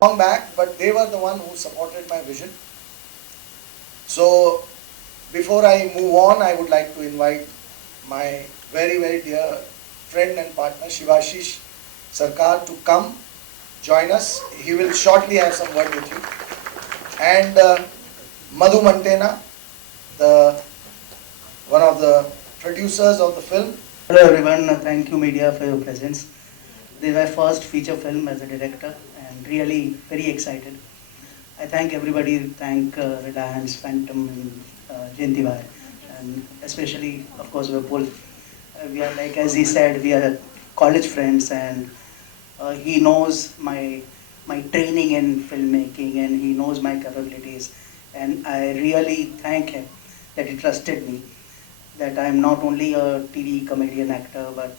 long back, but they were the one who supported my vision. So before I move on, I would like to invite my very, very dear friend and partner Shivashish Sarkar to come join us. He will shortly have some word with you. And Madhu Mantena, the one of the producers of the film. Hello everyone, thank you media for your presence. This is my first feature film as a director and really very excited. I thank everybody, thank Reliance, Phantom and Jayanti Bhai, and especially of course Vipul. We are like, as he said, we are college friends, and he knows my training in filmmaking and he knows my capabilities, and I really thank him that he trusted me, that I'm not only a TV comedian actor, but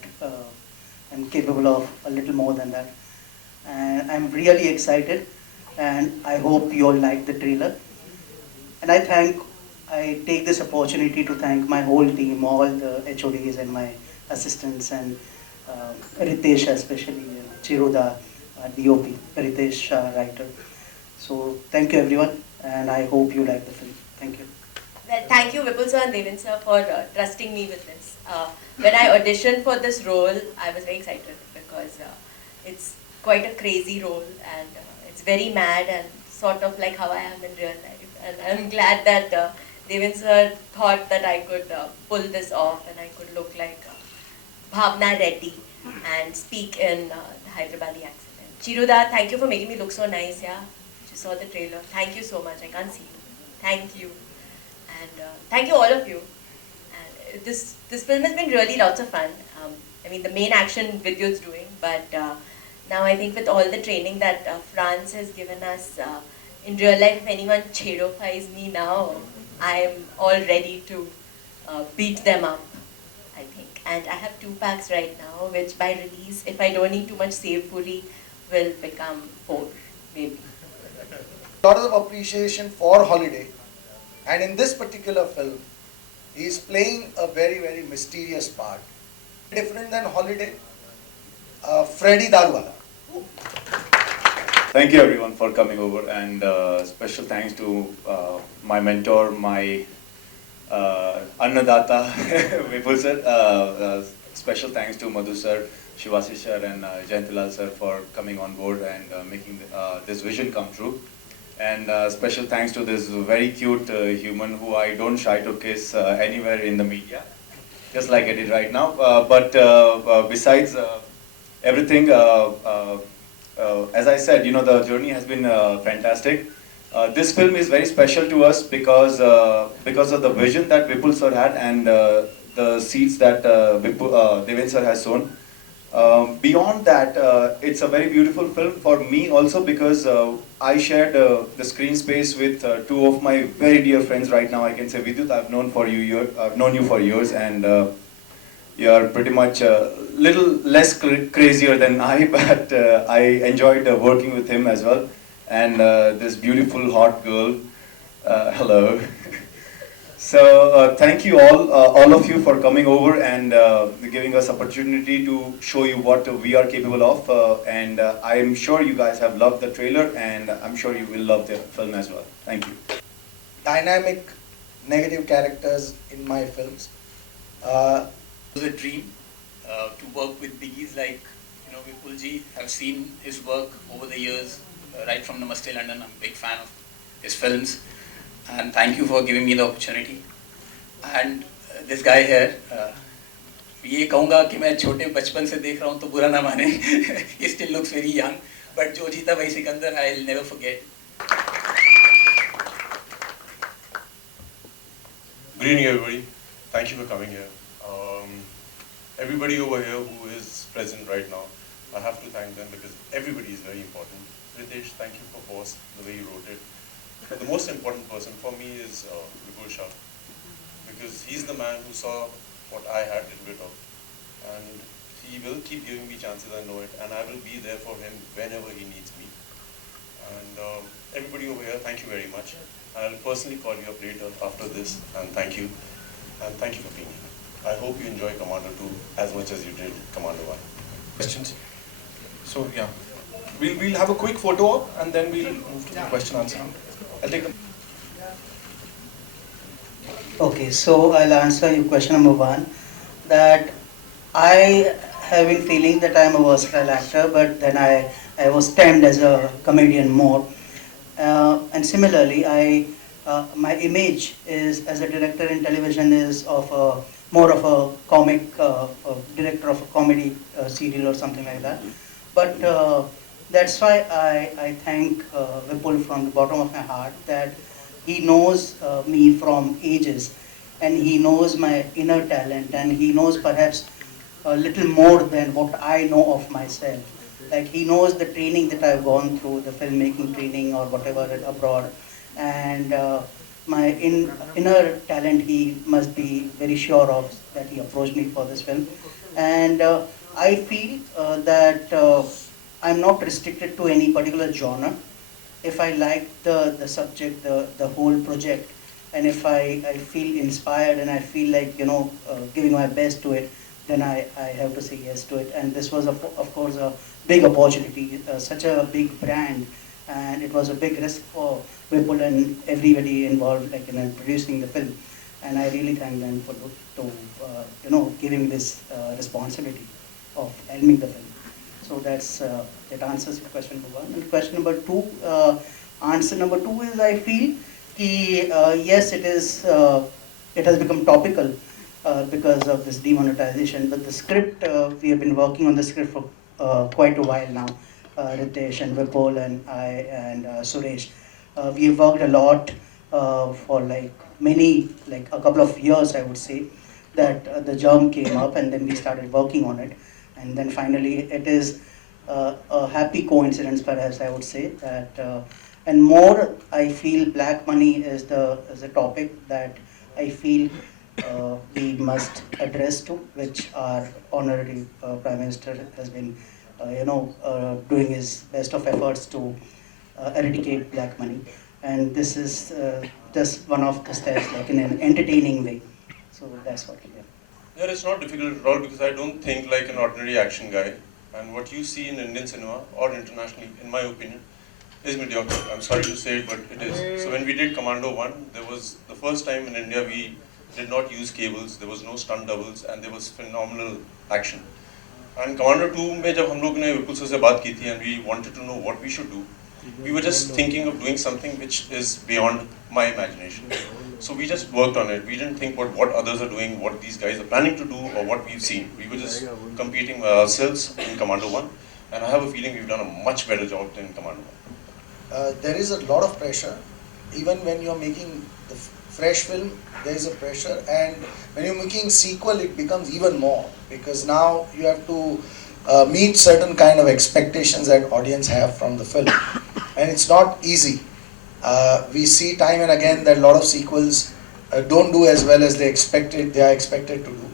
I'm capable of a little more than that. And I'm really excited, and I hope you all like the trailer. And I take this opportunity to thank my whole team, all the HODs and my assistants, and Ritesh especially, Chiruda, DOP, Ritesh writer. So thank you everyone, and I hope you like the film. Thank you. Well, thank you, Vipul sir and Devin sir, for trusting me with this. When I auditioned for this role, I was very excited because it's quite a crazy role, and it's very mad and sort of like how I am in real life. And I'm glad that Devin sir thought that I could pull this off and I could look like Bhavna Reddy and speak in the Hyderabadi accent. And Chiruda, thank you for making me look so nice. Yeah, just saw the trailer. Thank you so much. I can't see you. Thank you. And thank you all of you. And this film has been really lots of fun. I mean, the main action video is doing, but now I think with all the training that France has given us, in real life, if anyone cherofies me now, I am all ready to beat them up, I think. And I have 2 packs right now, which by release, if I don't eat too much save puri, will become 4, maybe. Lot of appreciation for Holiday. And in this particular film, he is playing a very, very mysterious part. Different than Holiday, Freddy Daruwala. Thank you everyone for coming over, and special thanks to my mentor, my Annadata, Vipul sir. Special thanks to Madhu sir, Shivasi sir and Jayantilal sir for coming on board and making this vision come true. And special thanks to this very cute human who I don't shy to kiss anywhere in the media, just like I did right now. But besides everything, as I said, you know, the journey has been fantastic. This film is very special to us because of the vision that Vipul sir had and the seeds that Devin sir has sown. Beyond that, it's a very beautiful film for me also because I shared the screen space with 2 of my very dear friends right now. I can say Vidyut, I've known you for years, and you are pretty much a little less crazier than I, but I enjoyed working with him as well. And this beautiful hot girl, hello. So thank you all of you for coming over and giving us opportunity to show you what we are capable of. And I am sure you guys have loved the trailer, and I'm sure you will love the film as well. Thank you. Dynamic, negative characters in my films. It was a dream to work with biggies like, you know, Vipulji. I've seen his work over the years, right from Namaste London. I'm a big fan of his films. And thank you for giving me the opportunity. And this guy here, ये कहूँगा कि मैं छोटे बचपन से देख रहा हूँ तो बुरा ना माने. He still looks very young, but जो जीता भाई Sikandar, I'll never forget. Good evening, everybody. Thank you for coming here. Everybody over here who is present right now, I have to thank them because everybody is very important. Ritesh, thank you for Force, the way you wrote it. But the most important person for me is Vipul Shah, because he's the man who saw what I had a little bit of, and he will keep giving me chances, I know it, and I will be there for him whenever he needs me. And everybody over here, thank you very much. I'll personally call you up later after this, and thank you for being here. I hope you enjoy Commando 2 as much as you did Commando 1. Questions? So yeah, we'll have a quick photo op and then we'll move to the question answer. I'll take them. Okay, so I'll answer your question number one. That I have been feeling that I'm a versatile actor, but then I was termed as a comedian more. And similarly, my image is as a director in television is of a more of a comic a director of a comedy serial or something like that. But that's why I thank Vipul from the bottom of my heart that he knows me from ages, and he knows my inner talent, and he knows perhaps a little more than what I know of myself. Like he knows the training that I've gone through, the filmmaking training or whatever abroad, and my inner talent he must be very sure of that he approached me for this film. And I feel that I'm not restricted to any particular genre. If I like the subject, the whole project, and if I feel inspired and I feel like, giving my best to it, then I have to say yes to it. And this was, of course, a big opportunity, such a big brand, and it was a big risk for Vipul and everybody involved, like in producing the film. And I really thank them for giving this responsibility of helming the film. So that answers your question number one. And question number two, answer number two is I feel yes, it has become topical because of this demonetization. But the script, we have been working on the script for quite a while now. Ritesh and Vipul and I and Suresh. We have worked a lot for like a couple of years, I would say, that the germ came up and then we started working on it. And then finally, it is a happy coincidence, perhaps I would say that. And more, I feel black money is the topic that I feel we must address to, which our honorary Prime Minister has been, doing his best of efforts to eradicate black money. And this is just one of the steps, like in an entertaining way. So that's what we are. Yeah, it's not difficult at all because I don't think like an ordinary action guy. And what you see in Indian cinema or internationally, in my opinion, is mediocre. I'm sorry to say it, but it is. So when we did Commando 1, there was the first time in India we did not use cables, there was no stunt doubles, and there was phenomenal action. And Commando 2 में जब हम लोग ने विपुल sir से बात की थी and we wanted to know what we should do, we were just thinking of doing something which is beyond my imagination. So we just worked on it. We didn't think what others are doing, what these guys are planning to do, or what we've seen. We were just competing with ourselves in Commando 1, and I have a feeling we've done a much better job than Commando 1. There is a lot of pressure. Even when you're making the fresh film, there is a pressure, and when you're making sequel, it becomes even more, because now you have to meet certain kind of expectations that audience have from the film, and it's not easy. We see time and again that a lot of sequels don't do as well as they are expected to do.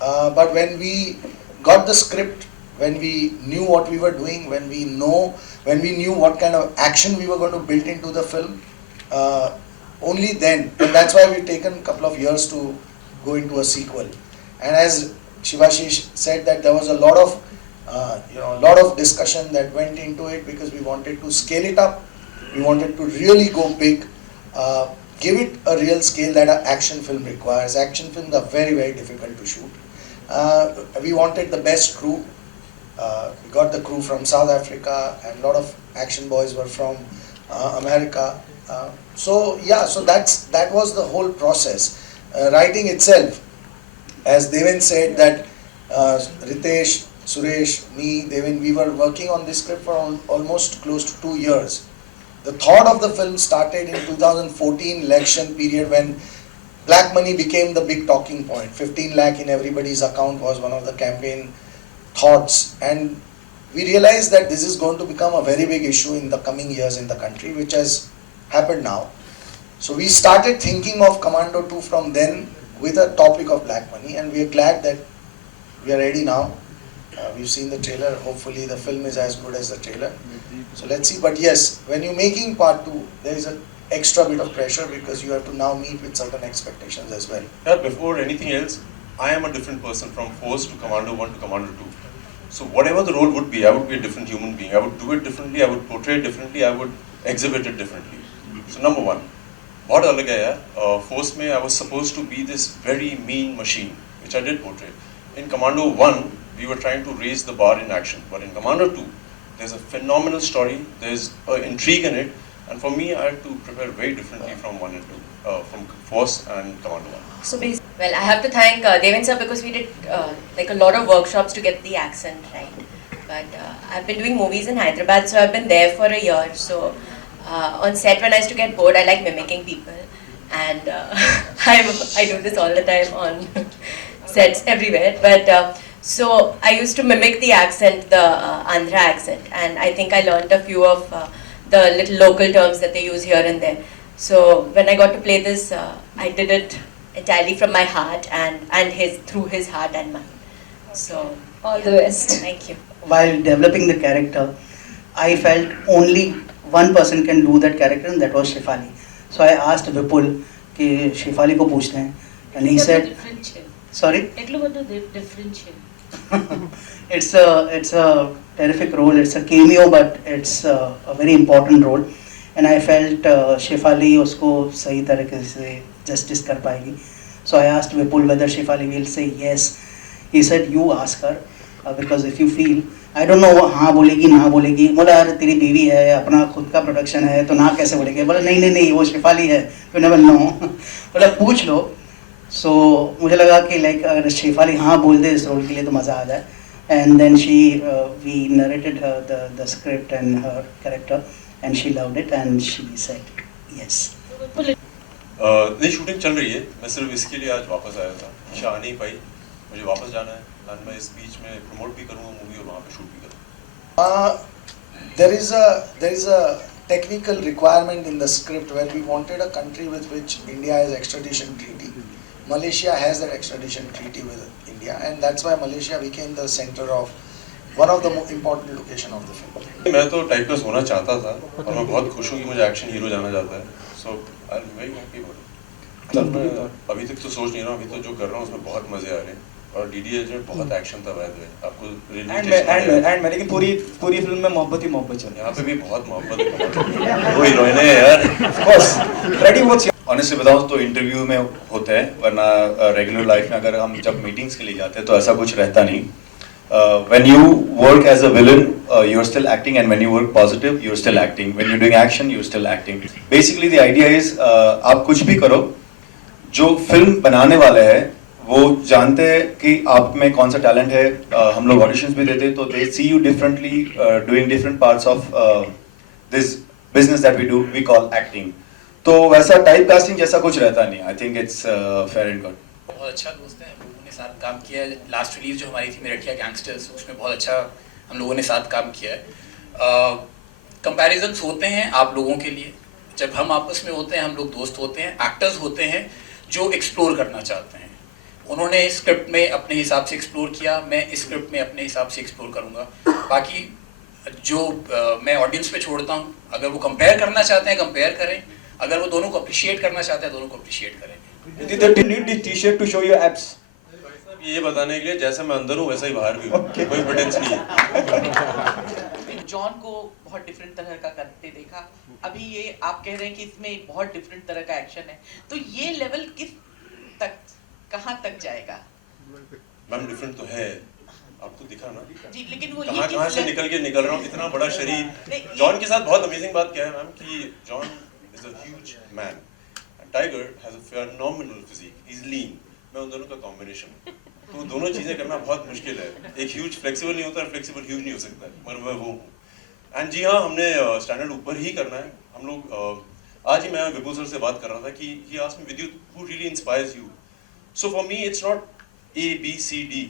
But when we got the script, when we knew what we were doing, when we knew what kind of action we were going to build into the film, only then, and that's why we've taken a couple of years to go into a sequel. And as Shivashish said, that there was a lot of discussion that went into it, because we wanted to scale it up. We wanted to really go big, give it a real scale that an action film requires. Action films are very, very difficult to shoot. We wanted the best crew. We got the crew from South Africa, and a lot of action boys were from America. So that was the whole process. Writing itself, as Deven said, that Ritesh, Suresh, me, Deven, we were working on this script for almost close to 2 years. The thought of the film started in 2014 election period, when black money became the big talking point. 15 lakh in everybody's account was one of the campaign thoughts, and we realized that this is going to become a very big issue in the coming years in the country, which has happened now. So we started thinking of Commando 2 from then with a topic of black money, and we are glad that we are ready now. We've seen the trailer. Hopefully the film is as good as the trailer. So let's see. But yes, when you're making part 2, there is an extra bit of pressure, because you have to now meet with certain expectations as well. Yeah, before anything else, I am a different person from Force to Commando 1 to Commando 2. So whatever the role would be, I would be a different human being. I would do it differently, I would portray it differently, I would exhibit it differently. So number one, बहुत अलग है यार. Force में I was supposed to be this very mean machine, which I did portray. In Commando 1, we were trying to raise the bar in action, but in Commando 2, there's a phenomenal story, there's intrigue in it, and for me, I had to prepare very differently from 1 and 2, from Force and Commando 1. So well, I have to thank Devin sir because we did like a lot of workshops to get the accent right. But I've been doing movies in Hyderabad, so I've been there for a year. So on set, when I used to get bored, I like mimicking people, and I do this all the time on sets everywhere. But so I used to mimic the accent, the Andhra accent, and I think I learned a few of the little local terms that they use here and there. So when I got to play this, I did it entirely from my heart and through his heart and mine. So All the best. Thank you. While developing the character, I felt only one person can do that character, and that was Shefali. So I asked Vipul कि Shefali को पूछते हैं, and he said, sorry? એટલું બધું differential. It's a terrific role. It's a cameo, but it's a very important role. And I felt Shefali उसको सही तरीके से justice कर पाएगी. So I asked Vipul whether Shefali will say yes. He said, you ask her, because if you feel, I don't know, हाँ बोलेगी ना बोलेगी. बोला यार तेरी बीवी है, अपना खुद का प्रोडक्शन है, तो ना कैसे बोलेगी? बोला नहीं वो शेफाली है, you never know. बोला पूछ लो. So मुझे लगा कि like अगर शेफाली हाँ बोल दे इस रोल के लिए तो मज़ा आ जाए. And then we narrated her the script and her character, and she loved it, and she said yes. नहीं शूटिंग चल रही है. मैं सिर्फ इसके लिए आज वापस आया था. ईशा आ नहीं पाई, मुझे वापस जाना है. और मैं इस बीच में प्रमोट भी करूँगा मूवी और वहाँ पे शूट भी करूँगा. There is a technical requirement in the script where we wanted a country with which India has extradition treaty. Malaysia has that extradition treaty with India, and that's why Malaysia became the center of one of the most important location of the film. मैं तो typecast होना चाहता था और मैं बहुत खुश हूँ कि मुझे एक्शन हीरो जाना चाहता है. So I am very happy about it. अभी तक तो सोच नहीं रहा हूँ. अभी तो जो कर रहा हूँ उसमें बहुत मजे आ रहे हैं. और डीडीएच में बहुत एक्शन था बाय द वे. आपको एंड लेकिन पूरी फिल्म में मोहब्बत ही मोहब्बत चल. यहाँ पे भी बहुत मोहब्बत है. वो हीरोइन है यार. Of course ready watch. Honestly बताऊँ तो इंटरव्यू में होता है, वरना रेगुलर लाइफ में अगर हम जब मीटिंग्स के लिए जाते हैं तो ऐसा कुछ रहता नहीं. When you work as a villain, you're still acting, and when you work positive, you're still acting. When you're doing action, you're still acting. Basically, the idea is आप कुछ भी करो, जो फिल्म बनाने वाले हैं वो जानते हैं कि आप में कौन सा टैलेंट है. हम लोग ऑडिशंस भी देते हैं तो they see you differently, doing different parts of this business that we do. We call acting. तो वैसा टाइप कास्टिंग जैसा कुछ रहता नहीं. I think it's fair and good. बहुत अच्छा दोस्त है. हम लोगों ने साथ काम किया है. लास्ट रिलीज जो हमारी थी मेरठिया गैंगस्टर्स, उसमें बहुत अच्छा हम लोगों ने साथ काम किया है. कंपैरिजन्स होते हैं आप लोगों के लिए. जब हम आपस में होते हैं, हम लोग दोस्त होते हैं, एक्टर्स होते हैं जो एक्सप्लोर करना चाहते हैं. उन्होंने स्क्रिप्ट में अपने हिसाब से एक्सप्लोर किया, मैं इस स्क्रिप्ट में अपने हिसाब से एक्सप्लोर करूँगा. बाकी जो मैं ऑडियंस पे छोड़ता हूँ, अगर वो कंपेयर करना चाहते हैं कंपेयर करें, अगर वो दोनों को अप्रिशिएट करना चाहते हैं दोनों को अप्रिशिएट करें. Need this T-shirt to show your abs. ये बताने के लिए जैसे मैं अंदर हूँ वैसा ही बाहर भी हूँ. कोई प्रेटेंस नहीं है. जॉन को बहुत डिफरेंट तरह का करते देखा. अभी ये आप कह रहे हैं कि इसमें बहुत डिफरेंट तरह का एक्शन है, तो ये लेवल किस तक, कहाँ तक जाएगा? मैम डिफरेंट तो है, आपको दिखा ना जी, लेकिन वो कहाँ से निकल रहा हूँ. इतना बड़ा शरीर. जॉन के साथ बहुत अमेजिंग बात क्या है मैम कि John is a huge man and Tiger has a phenomenal physique. He is lean. मैं उन दोनों का कॉम्बिनेशन. तो दोनों चीजें करना बहुत मुश्किल है. एक ह्यूज फ्लेक्सिबल नहीं होता, फ्लेक्सिबल ह्यूज नहीं हो सकता, मगर मैं वो हूँ. एंड जी हाँ, हमने स्टैंडर्ड ऊपर ही करना है. हम लोग आज ही मैं विपुल सर से बात कर रहा था कि ही asked me Vidyut who really inspires you. So for me it's not ABCD.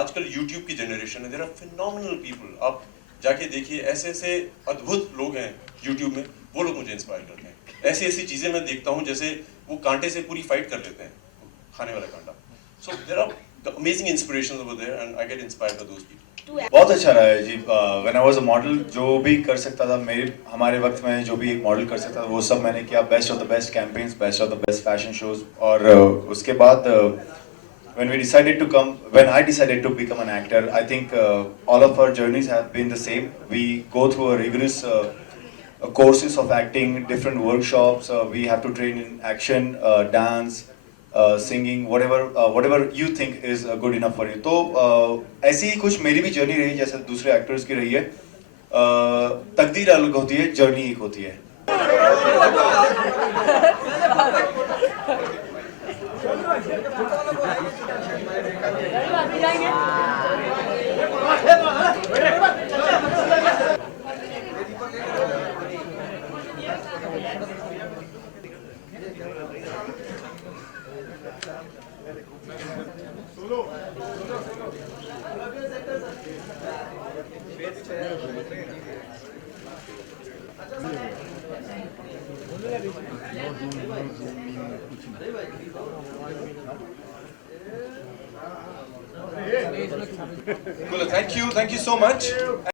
आजकल YouTube की जनरेशन है. There are phenomenal people. आप जाके देखिए, ऐसे ऐसे अद्भुत लोग हैं YouTube में. वो लोग मुझे इंस्पायर करते हैं. ऐसी ऐसी चीजें मैं देखता हूँ जैसे वो कांटे से पूरी फाइट कर लेते हैं, खाने वाला कांटा. So there are amazing inspirations over there and I get inspired by those people. बहुत अच्छा रहा है जी. When I was a model, जो भी कर सकता था हमारे वक्त में, जो भी एक मॉडल कर सकता था वो सब मैंने किया. Best of the best campaigns, best of the best fashion shows. और उसके बाद when I decided to become an actor, I think all of our journeys have been the same. We go through a rigorous courses of acting, different workshops. We have to train in action, dance, singing, whatever you think is good enough for you. तो ऐसी ही कुछ मेरी भी journey रही जैसे दूसरे actors की रही है. तकदीर अलग होती है, जर्नी एक होती है. Thank you so much.